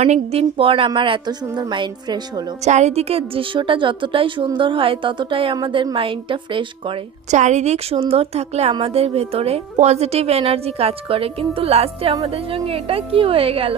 অনেক দিন পর আমার এত সুন্দর মাইন্ড ফ্রেশ হলো। চারিদিকের দৃশ্যটা যতটাই সুন্দর হয় ততটাই আমাদের মাইন্ডটা ফ্রেশ করে। চারিদিক সুন্দর থাকলে আমাদের ভেতরে পজিটিভ এনার্জি কাজ করে, কিন্তু লাস্টে আমাদের সঙ্গে এটা কি হয়ে গেল।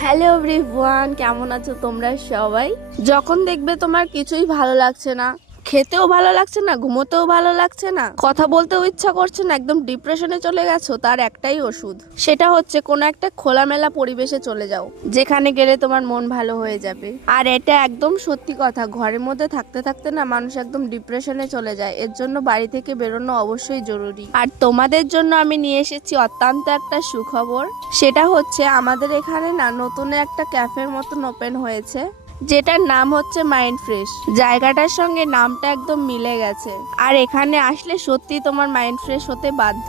হ্যালো এভরিওয়ান, কেমন আছো তোমরা সবাই? যখন দেখবে তোমার কিছুই ভালো লাগছে না, খেতেও ভালো লাগছে না, ঘুমোতেও ভালো লাগছে না, কথা বলতেও ইচ্ছা করছে না, একদম ডিপ্রেশনে চলে গেছো, তার একটাই ওষুধ, সেটা হচ্ছে কোনো একটা খোলামেলা পরিবেশে চলে যাও, যেখানে গেলে তোমার মন ভালো হয়ে যাবে। আর এটা একদম সত্যি কথা, ঘরের মধ্যে থাকতে থাকতে না মানুষ একদম ডিপ্রেশনে চলে যায়। এর জন্য বাড়ি থেকে বেরোনো অবশ্যই জরুরি। আর তোমাদের জন্য আমি নিয়ে এসেছি অত্যন্ত একটা সুখবর। সেটা হচ্ছে আমাদের এখানে না নতুন একটা ক্যাফের মতন ওপেন হয়েছে, যেটার নাম হচ্ছে মাইন্ড ফ্রেশ। জায়গাটার সঙ্গে নামটা একদম মিলে গেছে, আর এখানে আসলে সত্যি তোমার মাইন্ড ফ্রেশ হতে বাধ্য।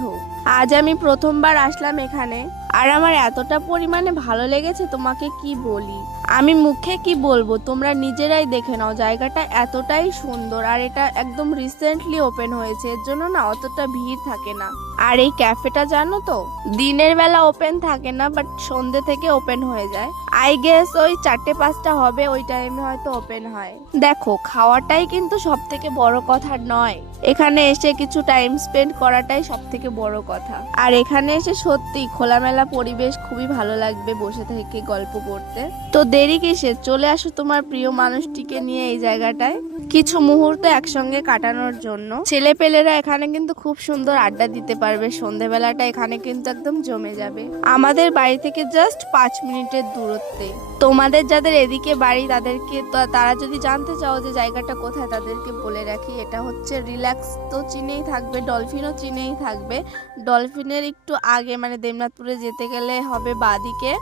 আজ আমি প্রথমবার আসলাম এখানে, আর আমার এতটা পরিমাণে ভালো লেগেছে তোমাকে কি বলি, আমি মুখে কি বলবো, তোমরা নিজেরাই দেখে নাও। জায়গাটা এতটাই সুন্দর, আর এটা একদম রিসেন্টলি ওপেন হয়েছে, এর জন্য না অতটা ভিড় থাকে না। আর এই ক্যাফেটা জানো তো দিনের বেলা ওপেন থাকে না, বাট সন্ধ্যে থেকে ওপেন হয়ে যায়। আই গেস ওই 4-5টা হবে, ওই টাইমে হয়তো ওপেন হয়। দেখো, খাওয়াটাই কিন্তু সব থেকে বড় কথা নয়, এখানে এসে কিছু টাইম স্পেন্ড করাটাই সব থেকে বড় কথা। আর এখানে এসে সত্যি খোলামেলা পরিবেশ, খুবই ভালো লাগবে বসে থেকে গল্প করতে। তো দেরি কিসে, চলে আসো তোমার প্রিয় মানুষটিকে নিয়ে এই জায়গাটায় কিছু মুহূর্ত একসঙ্গে কাটানোর জন্য। ছেলে পেলেরা এখানে কিন্তু খুব সুন্দর আড্ডা দিতে পারবে। সন্ধেবেলাটা এখানে কিন্তু একদম জমে যাবে। আমাদের বাড়ি থেকে জাস্ট 5 মিনিটের দূরত্বে। তোমাদের যাদের এদিকে বাড়ি তাদেরকে তারা যদি জানতে চাও যে জায়গাটা কোথায়, তাদেরকে বলে রাখি এটা হচ্ছে রিল্যাক্স, তো চিনেই থাকবে, ডলফিনও চিনেই থাকবে। ডলফিনের একটু আগে মানে দেবনাথপুরে যেতে গেলে হবে বাঁদিকে,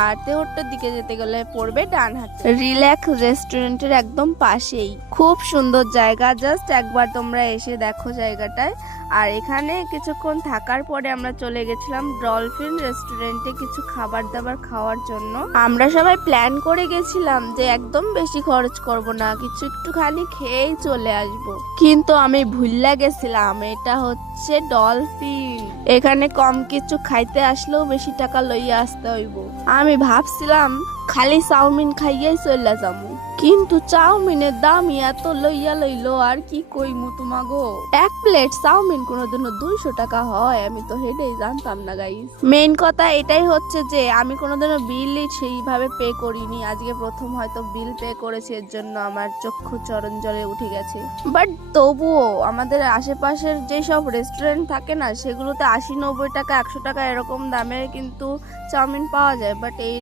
আর তেহট্টার দিকে যেতে গেলে পড়বে ডান হাতে। রিল্যাক্স রেস্টুরেন্টের একদম পাশেই খুব সুন্দর জায়গা, জাস্ট একবার তোমরা এসে দেখো জায়গাটায়। আর এখানে কিছুক্ষণ থাকার পরে আমরা চলে গেছিলাম ডলফিন রেস্টুরেন্টে কিছু খাবার দাবার খাওয়ার জন্য। আমরা সবাই প্ল্যান করে গেছিলাম যে একদম বেশি খরচ করব না, কিছু একটুখানি খেয়েই চলে আসব, কিন্তু আমি ভুললা গেছিলাম এটা হচ্ছে ডলফিন। এখানে কম কিছু খাইতে আসলেও বেশি টাকা লইয়া আসতে হইব। আমি ভাবছিলাম খালি চাউমিন খাইয়াই চলে যাবো, কিন্তু চাউমিনের দাম এত লইয়া লইলো, আর কি কইমু তোমাগো। এক প্লেট চাউমিন কোনোদিনও 200 টাকা হয়, আমি তো হেডেই জানতাম না গাইস। মেইন কথা এটাই হচ্ছে যে আমি কোনোদিনও বিল সেইভাবে পে করিনি, আজকে প্রথম হয়তো বিল পে করেছি, এর জন্য আমার চক্ষু চরণ জলে উঠে গেছে। বাট তবুও আমাদের আশেপাশের যেসব রেস্টুরেন্ট থাকে না, সেগুলোতে 80-90 টাকা 100 টাকা এরকম দামের কিন্তু চাউমিন পাওয়া যায়, বাট এই